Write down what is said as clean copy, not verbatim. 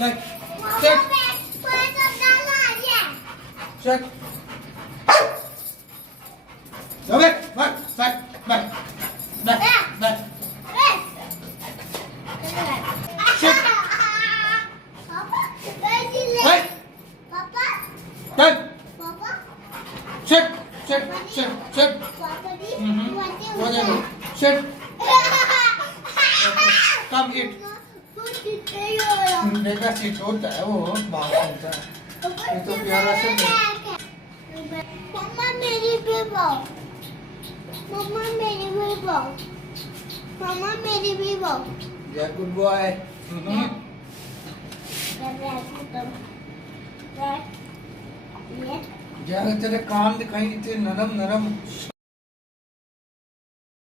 नहीं check check अबे बैठ बैठ बैठ बैठ बैठ चेक बैठ check check check check check check come it देखा सीट होता है वो बाहर होता है ये तो प्यारा से मम्मा मेरी भी पाओ मम्मा मेरी भी पाओ मम्मा मेरी भी पाओ या गुड बॉय क्या तेरे कान दिखाई देते नरम नरम